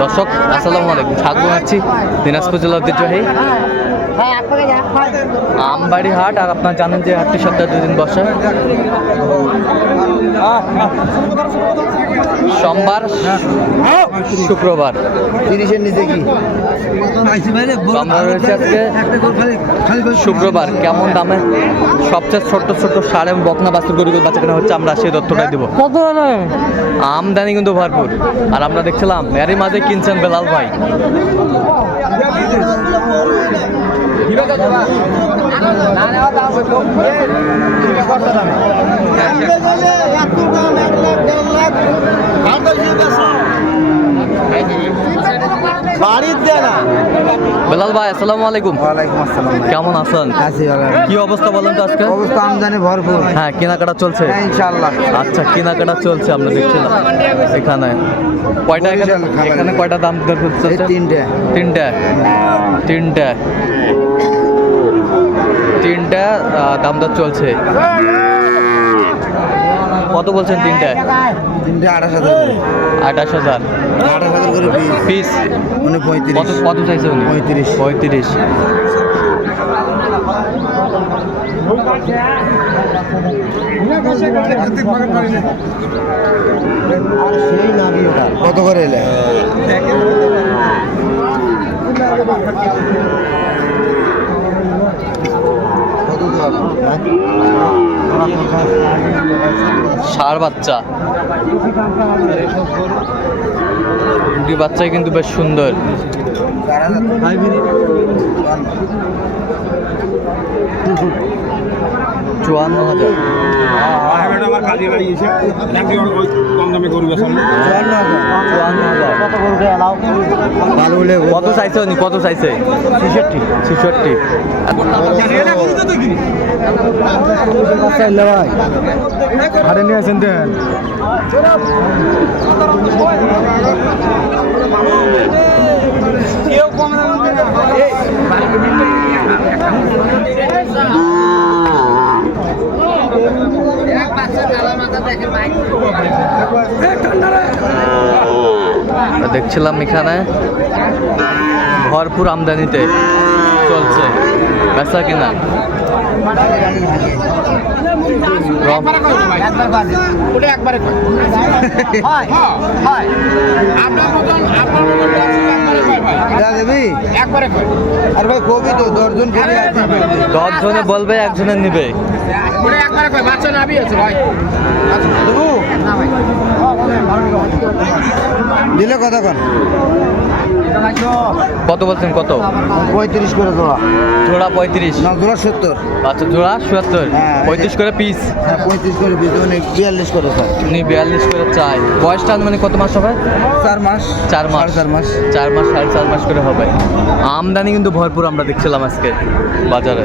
দর্শক, আসসালামু আলাইকুম। স্বাগত জানাচ্ছি দিনাজপুর জেলার ঐতিহ্যবাহী আমবাড়ি হাট। আর আপনারা জানেন যে হাটটি সপ্তাহে দুদিন বসে। সোমবার শুক্রবার তিরিশের নিচে কি সোমবার রয়েছে আজকে শুক্রবার কেমন দামে সবচেয়ে ছোট্ট ছোট্ট সার এবং বকনা বাস্তুর গরুগুলো বাচ্চা কেনা হচ্ছে আমরা সেই তথ্যটাই দেবো আমদানি কিন্তু ভরপুর আর আমরা দেখছিলাম এরই মাঝে কিনছেন বেলাল ভাই বাড়ির দেয় বেলাল ভাই আসসালামু আলাইকুম। ওয়ালাইকুম আসসালাম কেমন আছেন? আছি ভালো। কি অবস্থা বলেন তো আজকে? অবস্থা আমদানি ভরপুর। হ্যাঁ কেনাকাটা চলছে? হ্যাঁ ইনশাআল্লাহ। আচ্ছা কেনাকাটা চলছে আমরা দেখছিলাম। এখানে। কয়টা এখানে? দাম দর এই চলছে তিনটে? তিনটা। তিনটা তিনটা দাম দর চলছে। কত বলছেন তিনটা? তিনটে আঠাশ হাজার। আঠাশ হাজার। আঠাশ হাজার করে পিস পিস উনি কত কত চাইছে উনি? পঁয়ত্রিশ। পঁয়ত্রিশ। কত করে এলে? ষাঁড় বাচ্চা। দুটি বাচ্চাই কিন্তু বেশ সুন্দর। চুয়ান্ন হাজার। কত চাইছে উনি? কত চাইছে ছেষট্টি। ছেষট্টি। ভাই হাটে নিয়ে আসেন দেন দেখছিলাম এখানে। ভরপুর আমদানিতে চলছে। বেচা কিনা। রম- দেবি আর ভাই কবি তো দশজন কবি আছে। দশ জনে বলবে একজনে নিবে। দিলে কত কন। কত বলছেন কত? পঁয়ত্রিশ করে জোড়া। জোড়া পঁয়ত্রিশ? না জোড়া সত্তর। আচ্ছা জোড়া চুয়াত্তর হ্যাঁ। পঁয়ত্রিশ করে পিস হ্যাঁ পঁয়ত্রিশ করে দিতে অনেক বিয়াল্লিশ করে স্যার উনি বিয়াল্লিশ করে চাই বয়সটা মানে কত মাস হবে? চার মাস চার মাস। চার মাস। চার মাস সাড়ে চার মাস করে হবে। আমদানি কিন্তু ভরপুর আমরা দেখছিলাম আজকে বাজারে।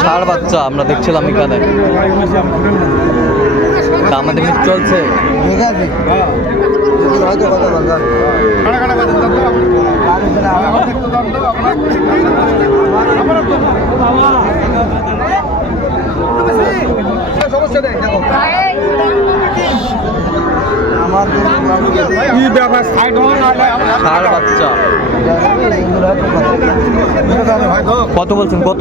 ষাড় বাচ্চা আমরা দেখছিলাম এখানে। আমাদের মিট চলছে। হয়তো কথা বলতো সমস্যা নেই দেখো আমার কি ব্যাপার ষাড় বাচ্চা। কত বলছেন কত?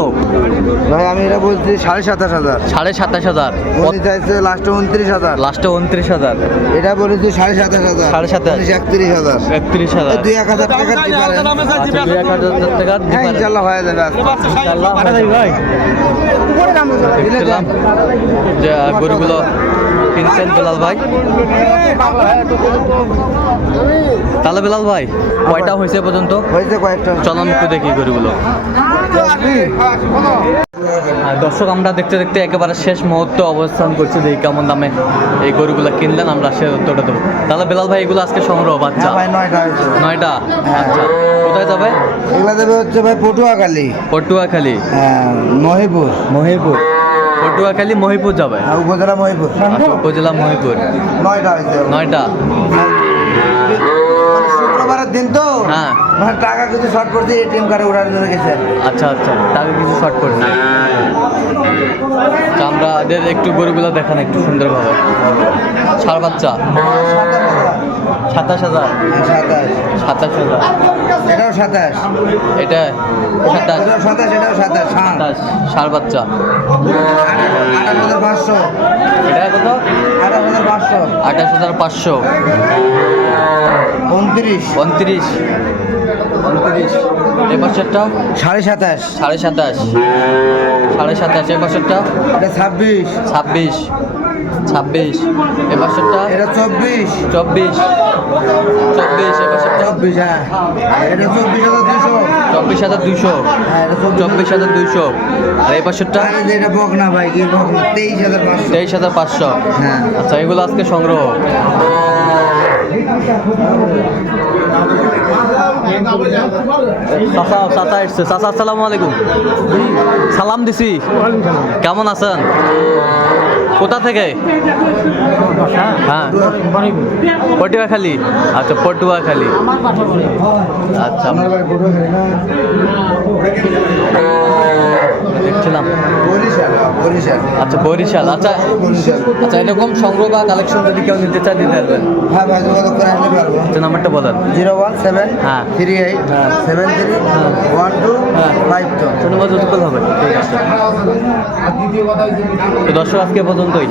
ভাই আমি এটা বলছি সাড়ে সাতাশ হাজার। সাড়ে সাতাশ হাজার। চাইছে লাস্টে উনত্রিশ হাজার। লাস্টে উনত্রিশ হাজার। এটা বলেছি সাড়ে সাতাশ হাজার। সাড়ে সাতাশ। একত্রিশ হাজার। একত্রিশ হাজার। দুই এক হাজার difference। আচ্ছা দুই এক হাজার টাকা হ্যাঁ ইনশাল্লাহ হয়ে যাবে ইনশাল্লাহ ভাই যে গরুগুলো কিনছেন বেলাল ভাই? তাহলে বেলাল ভাই কয়টা হয়েছে পর্যন্ত? হয়েছে কয়েক একটা চলন একটু দেখি গরুগুলো। দর্শক আমরা দেখতে দেখতে একেবারে শেষ মুহূর্তে অবস্থান করছি যে কেমন দামে এই গরুগুলো কিনলেন আমরা সে উত্তরটা দেবো। তাহলে বেলাল ভাই এগুলো আজকে সংগ্রহ বাচ্চা? হ্যাঁ নয়টা। আচ্ছা। কোথায় যাবে? এগুলা দেবে হচ্ছে ভাই পটুয়াখালী। পটুয়াখালী। হ্যাঁ মহিপুর মহিপুর পটুয়াখালী মহিপুর যাবে? উপজেলা মহিপুর। আচ্ছা উপজেলা মহিপুর। নয়টা নয়টা? শুক্রবারের দিন তো? হ্যাঁ। মানে টাকা কিছু শর্ট করছে এটিএম কার্ডে ওঠার জন্য গেছে। আচ্ছা আচ্ছা তাকে কিছু শর্ট করছে তো আমরা একটু গরুগুলো দেখান একটু সুন্দরভাবে। ষাড় বাচ্চা। সাতাশ হাজার। সাতাশ। সাতাশ হাজার। এটাও সাতাশ। এটা সাতাশ। সাতাশ এটাও সাতাশ। সাতাশ ষাড় বাচ্চা। আঠাশ হাজার পাঁচশো। এটা কত? আঠাশ হাজার পাঁচশো। আঠাশ হাজার পাঁচশো। উনত্রিশ। উনত্রিশ। উনত্রিশ। এই বছরটা সাড়ে সাতাশ। সাড়ে সাতাশ। সাড়ে সাতাশ এই বছরটা ছাব্বিশ। ছাব্বিশ। ছাব্বিশ এ বছরটা এটা চব্বিশ। চব্বিশ। চব্বিশ এ বছরটা চব্বিশ হ্যাঁ। এটা চব্বিশ হাজার দুশো চব্বিশ হাজার হ্যাঁ এটা চব্বিশ হাজার দুইশো। আর এই বছরটা এটা বকনা ভাই কি বকনা তেইশ হাজার পাঁচশো। তেইশ হাজার পাঁচশো। হ্যাঁ। আচ্ছা এগুলো আজকে সংগ্রহ। আলাইকুম। সালাম দিছি। কেমন আছেন? কোথা থেকে? হ্যাঁ। পটুয়াখালী। আচ্ছা পটুয়া খালি আচ্ছা। দেখছিলাম। আচ্ছা বরিশাল। আচ্ছা আচ্ছা এরকম সংগ্রহ বা কালেকশন যদি কেউ নিতে চায় দিতে পারবেন। হ্যাঁ ভাই যোগাযোগ করে আসলে পারব। আচ্ছা নাম্বারটা বলেন। জিরো ওয়ান সেভেন হ্যাঁ। Three eight seven three one two হ্যাঁ। Five two. যতক্ষণ হবে। ঠিক আছে। তো দর্শক আজকে পর্যন্তই।